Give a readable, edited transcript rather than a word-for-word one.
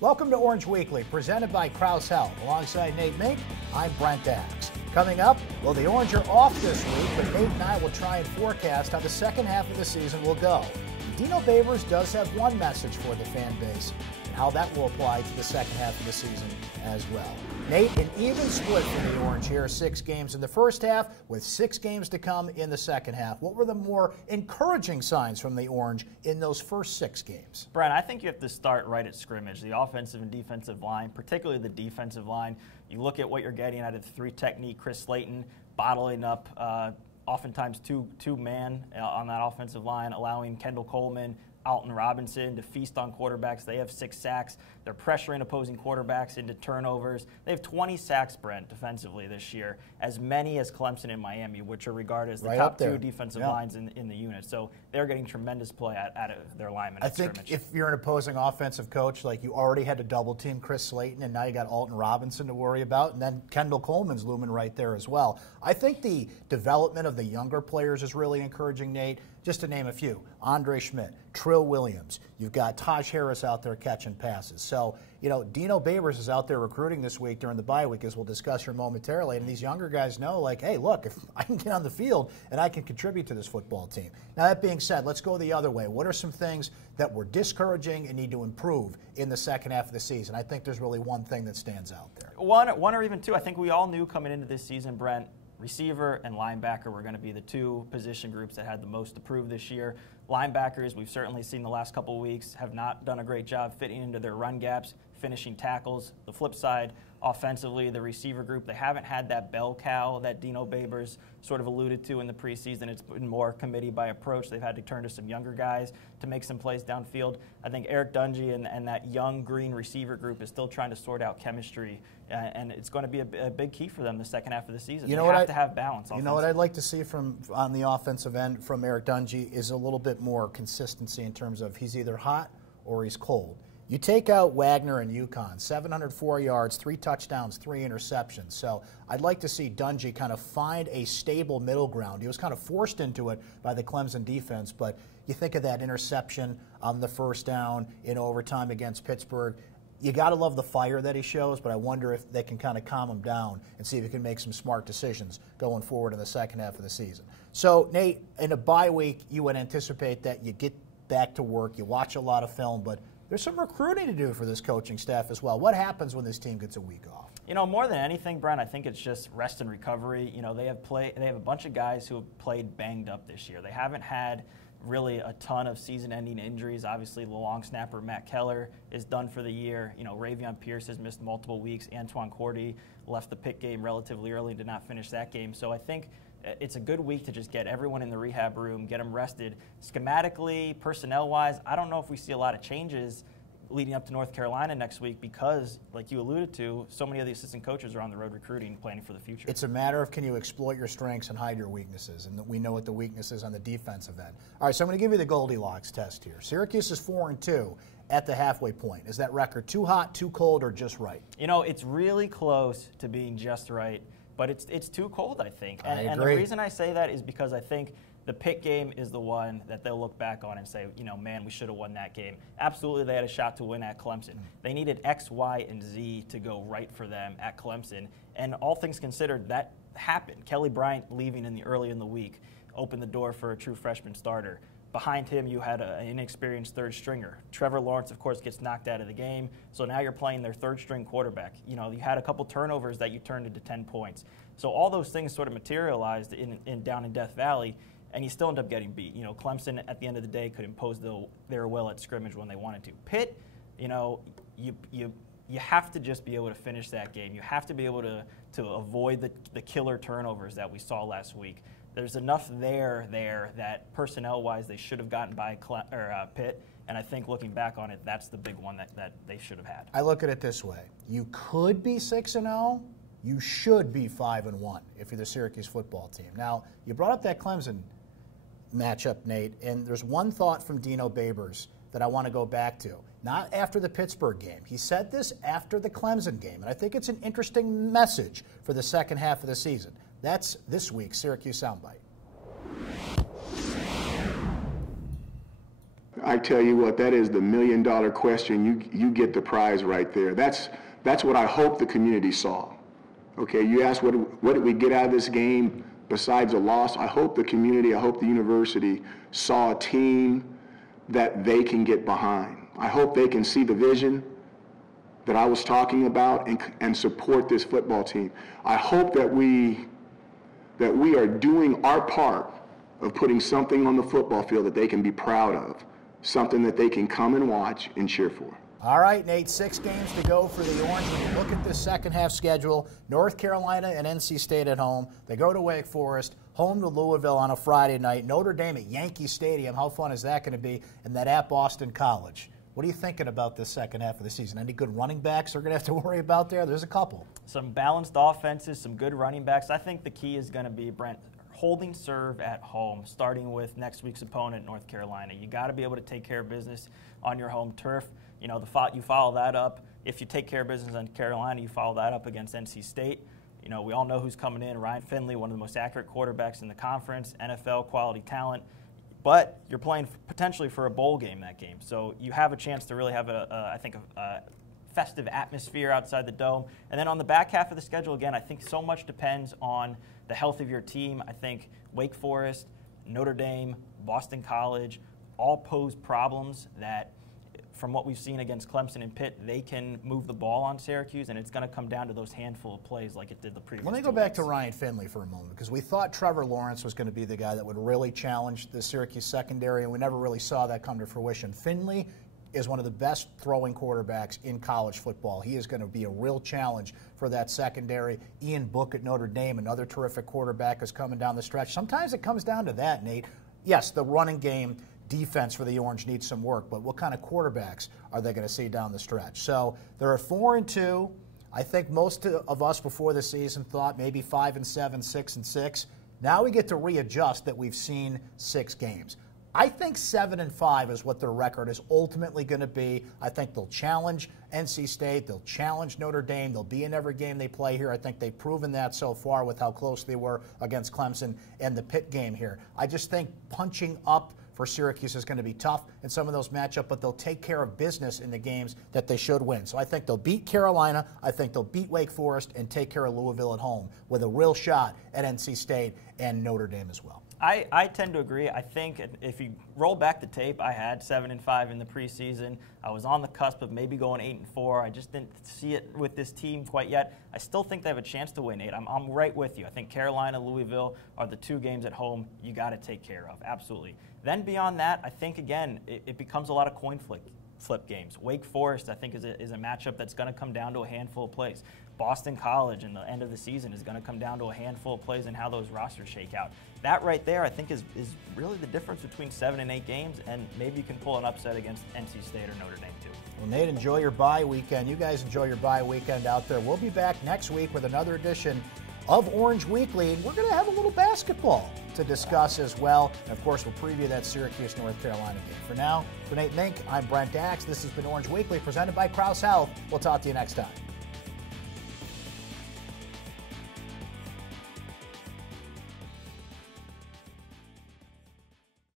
Welcome to Orange Weekly, presented by Krause Health. Alongside Nate Mink, I'm Brent. Coming up, well, the Orange are off this week, but Nate and I will try and forecast how the second half of the season will go. Dino Babers does have one message for the fan base, and how that will apply to the second half of the season as well. Nate, an even split for the Orange here, 6 games in the first half with 6 games to come in the second half. What were the more encouraging signs from the Orange in those first 6 games? Brent, I think you have to start right at scrimmage. The offensive and defensive line, particularly the defensive line. You look at what you're getting out of the 3 technique, Chris Slayton bottling up oftentimes two man on that offensive line, allowing Kendall Coleman, Alton Robinson to feast on quarterbacks. They have 6 sacks. They're pressuring opposing quarterbacks into turnovers. They have 20 sacks, Brent, defensively this year, as many as Clemson and Miami, which are regarded as the top 2 defensive lines in the unit. So they're getting tremendous play out of their linemen. I think if you're an opposing offensive coach, like you already had to double team Chris Slayton, and now you got Alton Robinson to worry about, and then Kendall Coleman's looming right there as well. I think the development of the younger players is really encouraging, Nate. Just to name a few, Andre Schmidt, Trill Williams. You've got Taj Harris out there catching passes. So, you know, Dino Babers is out there recruiting this week during the bye week, as we'll discuss here momentarily. And these younger guys know, like, hey, look, if I can get on the field and I can contribute to this football team. Now, that being said, let's go the other way. What are some things that were discouraging and need to improve in the second half of the season? I think there's really one thing that stands out there. One or even 2. I think we all knew coming into this season, Brent, receiver and linebacker were going to be the 2 position groups that had the most to prove this year. Linebackers, we've certainly seen the last couple of weeks, have not done a great job fitting into their run gaps, finishing tackles. The flip side, offensively, the receiver group, they haven't had that bell cow that Dino Babers sort of alluded to in the preseason. It's been more committee by approach. They've had to turn to some younger guys to make some plays downfield. I think Eric Dungy and that young green receiver group is still trying to sort out chemistry, and it's going to be a big key for them the second half of the season. You know, they have to have balance. You know what I'd like to see from on the offensive end from Eric Dungy is a little bit more consistency in terms of he's either hot or he's cold. You take out Wagner and UConn, 704 yards, 3 touchdowns, 3 interceptions. So I'd like to see Dungy kind of find a stable middle ground. He was kind of forced into it by the Clemson defense, but you think of that interception on the first down in overtime against Pittsburgh. You got to love the fire that he shows, but I wonder if they can kind of calm him down and see if he can make some smart decisions going forward in the second half of the season. So, Nate, in a bye week, you would anticipate that you get back to work, you watch a lot of film, but there's some recruiting to do for this coaching staff as well. What happens when this team gets a week off? You know, more than anything, Brent, I think it's just rest and recovery. You know, they have a bunch of guys who have played banged up this year. They haven't had really a ton of season-ending injuries. Obviously, the long snapper Matt Keller is done for the year. You know, Ravion Pierce has missed multiple weeks. Antoine Cordy left the Pitt game relatively early and did not finish that game. So I think it's a good week to just get everyone in the rehab room, get them rested. Schematically, personnel-wise, I don't know if we see a lot of changes leading up to North Carolina next week because, like you alluded to, so many of the assistant coaches are on the road recruiting, planning for the future. It's a matter of can you exploit your strengths and hide your weaknesses, and we know what the weakness is on the defensive end. All right, so I'm going to give you the Goldilocks test here. Syracuse is 4-2 at the halfway point. Is that record too hot, too cold, or just right? You know, it's really close to being just right, but it's too cold, I think. And the reason I say that is because I think the Pitt game is the one that they'll look back on and say, you know, man, we should have won that game. Absolutely, they had a shot to win at Clemson. They needed X, Y, and Z to go right for them at Clemson. And all things considered, that happened. Kelly Bryant leaving early in the week opened the door for a true freshman starter. Behind him, you had an inexperienced third stringer. Trevor Lawrence, of course, gets knocked out of the game. So now you're playing their third string quarterback. You know, you had a couple turnovers that you turned into 10 points. So all those things sort of materialized down in Death Valley, and you still end up getting beat. You know, Clemson, at the end of the day, could impose their will at scrimmage when they wanted to. Pitt, you know, you have to just be able to finish that game. You have to be able to avoid the killer turnovers that we saw last week. There's enough there that personnel-wise they should have gotten by Pitt, and I think looking back on it, that's the big one that they should have had. I look at it this way. You could be 6-0. You should be 5-1 if you're the Syracuse football team. Now, you brought up that Clemson matchup, Nate, and there's one thought from Dino Babers that I want to go back to. Not after the Pittsburgh game. He said this after the Clemson game, and I think it's an interesting message for the second half of the season. That's this week's Syracuse Soundbite. I tell you what, that is the million-dollar question. You get the prize right there. That's what I hope the community saw. Okay, you asked what did we get out of this game besides a loss? I hope the community, I hope the university saw a team that they can get behind. I hope they can see the vision that I was talking about and support this football team. I hope that we are doing our part of putting something on the football field that they can be proud of, something that they can come and watch and cheer for. All right, Nate, 6 games to go for the Orange. When you look at this second half schedule, North Carolina and NC State at home. They go to Wake Forest, home to Louisville on a Friday night, Notre Dame at Yankee Stadium. How fun is that going to be? And then at Boston College. What are you thinking about this second half of the season? Any good running backs we're going to have to worry about there? There's a couple. Some balanced offenses, some good running backs. I think the key is going to be, Brent, holding serve at home, starting with next week's opponent, North Carolina. You got to be able to take care of business on your home turf. You know, you follow that up. If you take care of business on Carolina, you follow that up against NC State. You know, we all know who's coming in. Ryan Finley, one of the most accurate quarterbacks in the conference, NFL quality talent. But you're playing potentially for a bowl game that game. So you have a chance to really have, I think, a festive atmosphere outside the dome. And then on the back half of the schedule, again, I think so much depends on the health of your team. I think Wake Forest, Notre Dame, Boston College all pose problems that, from what we've seen against Clemson and Pitt, they can move the ball on Syracuse, and it's going to come down to those handful of plays like it did the previous 2 weeks. Let me go back to Ryan Finley for a moment, because we thought Trevor Lawrence was going to be the guy that would really challenge the Syracuse secondary, and we never really saw that come to fruition. Finley is one of the best throwing quarterbacks in college football. He is going to be a real challenge for that secondary. Ian Book at Notre Dame, another terrific quarterback, is coming down the stretch. Sometimes it comes down to that, Nate. Yes, the running game defense for the Orange needs some work, but what kind of quarterbacks are they going to see down the stretch? So they're at 4-2. I think most of us before the season thought maybe 5-7, 6-6. Now we get to readjust that we've seen 6 games. I think 7-5 is what their record is ultimately going to be. I think they'll challenge NC State. They'll challenge Notre Dame. They'll be in every game they play here. I think they've proven that so far with how close they were against Clemson and the Pitt game here. I just think punching up for Syracuse is going to be tough in some of those matchups, but they'll take care of business in the games that they should win. So I think they'll beat Carolina, I think they'll beat Wake Forest, and take care of Louisville at home with a real shot at NC State and Notre Dame as well. I tend to agree. I think if you roll back the tape, I had 7-5 in the preseason. I was on the cusp of maybe going 8-4. I just didn't see it with this team quite yet. I still think they have a chance to win 8. I'm right with you. I think Carolina, Louisville are the 2 games at home you got to take care of. Absolutely. Then beyond that, I think, again, it becomes a lot of coin flip games. Wake Forest, I think, is a matchup that's going to come down to a handful of plays. Boston College in the end of the season is going to come down to a handful of plays and how those rosters shake out. That right there, I think, is really the difference between 7 and 8 games, and maybe you can pull an upset against NC State or Notre Dame, too. Well, Nate, enjoy your bye weekend. You guys enjoy your bye weekend out there. We'll be back next week with another edition of Orange Weekly, and we're going to have a little basketball to discuss as well. And, of course, we'll preview that Syracuse, North Carolina game. For now, for Nate Mink, I'm Brent Dax. This has been Orange Weekly, presented by Krause Health. We'll talk to you next time.